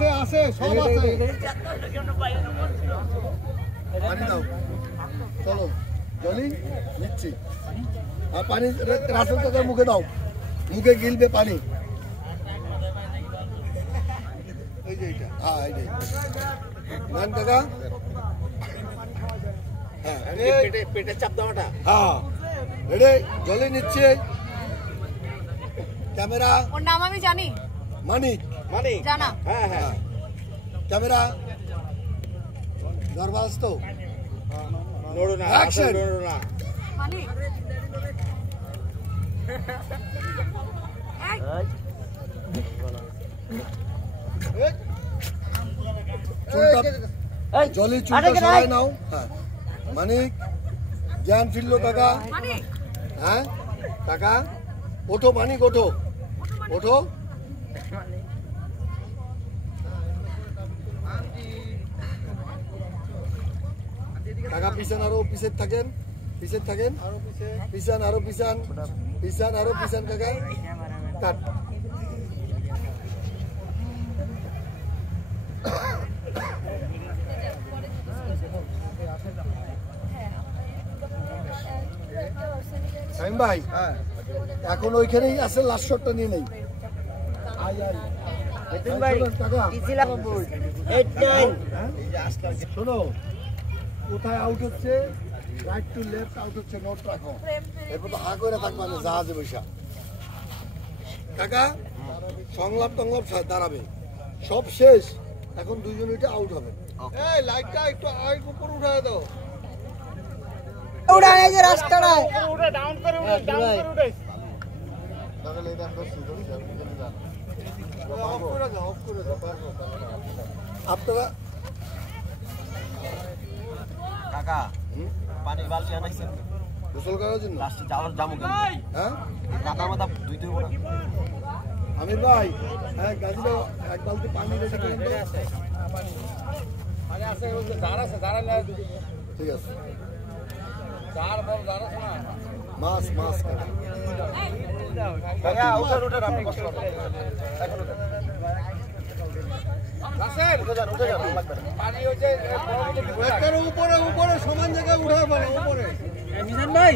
আছে আছে সব আছে পানি দাও চলো জলি নিচ্ছি আর পানি রাসেল কাকার মুখে দাও মুখে গিলবে পানি এই যে এটা হ্যাঁ এই যে নান কাকা হ্যাঁ পেটে চাপ দাওটা হ্যাঁ রেডি জলি নিচ্ছে ক্যামেরা ওর নাম আমি জানি মানিক জানা হ্যাঁ হ্যাঁ ক্যামেরা দরবাজ তো নড়ো না নড়ো না মানিক জলি চুলটা সরাই নাও হ্যাঁ মানিক জ্ঞান ফিরলো কাকা হ্যাঁ কাকা ওঠো মানিক ওঠো ওঠো কাকা পিছান আরো পিছের থাকেন পিছান আরো পিছান কাকা কাট ভাই এখন ওইখানেই আছে লাস্ট শটটা নিয়ে নেই শোনো কোথায় আউট হচ্ছে রাইট টু লেফট আউট হচ্ছে নোট রাখো এরপর তো হা করে থাকবে না জাহাজে বৈশা কাকা সংলাপ টংলাপ দাঁড়াবে সব শেষ এখন দুইজন এটা আউট হবে এই লাইটটা একটু উপর উঠায় দাও উড়ায় যে রাস্তাটা উড়ে ডাউন করে উড়ে তাহলে এটা অফ করে দাও আপনারা কাকা পানির বালতি আনাইছেন গোসল করার জন্য লাস্টে যাওয়ার জামু কেন হ্যাঁ কাদা মাথা ধুইতে হবে না আমির ভাই হ্যাঁ গাজিটা এক বালতি পানি রেডি করে দাও পানি আছে জার আছে জার না ঠিক আছে জার বল জার আছে না মাছ কাটা কাকা উঠে আপনি কষ্ট করবেন এখন রাসেল উঠে যান পানি হচ্ছে একের উপরে সমান জায়গায় উঠে বলো উপরে মিজান ভাই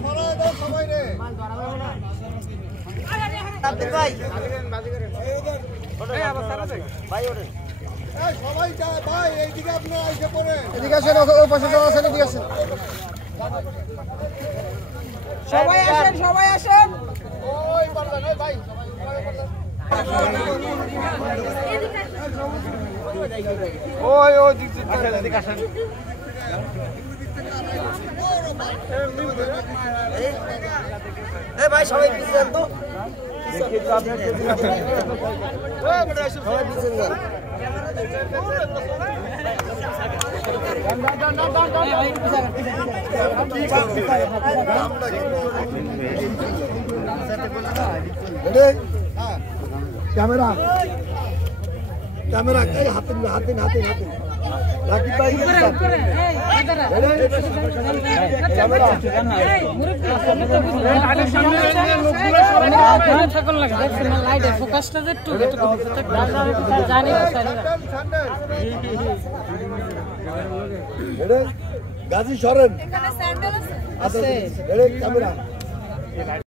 সরাই দাও সবাই রে সবাই যায় ভাই এইদিকে আপনারা এসে পড়ে এদিকে আসেন ওই পাশে যাওয়া আছে এদিকে আসেন সবাই আসেন ওই পারবেন ওই ভাই ওই দিক আসেন এই ভাই সবাই পিছে যান তো সবাই পিছে যান ক্যামেরা হাতিন রাকিব ভাই গাজী সরেন আছে ক্যামেরা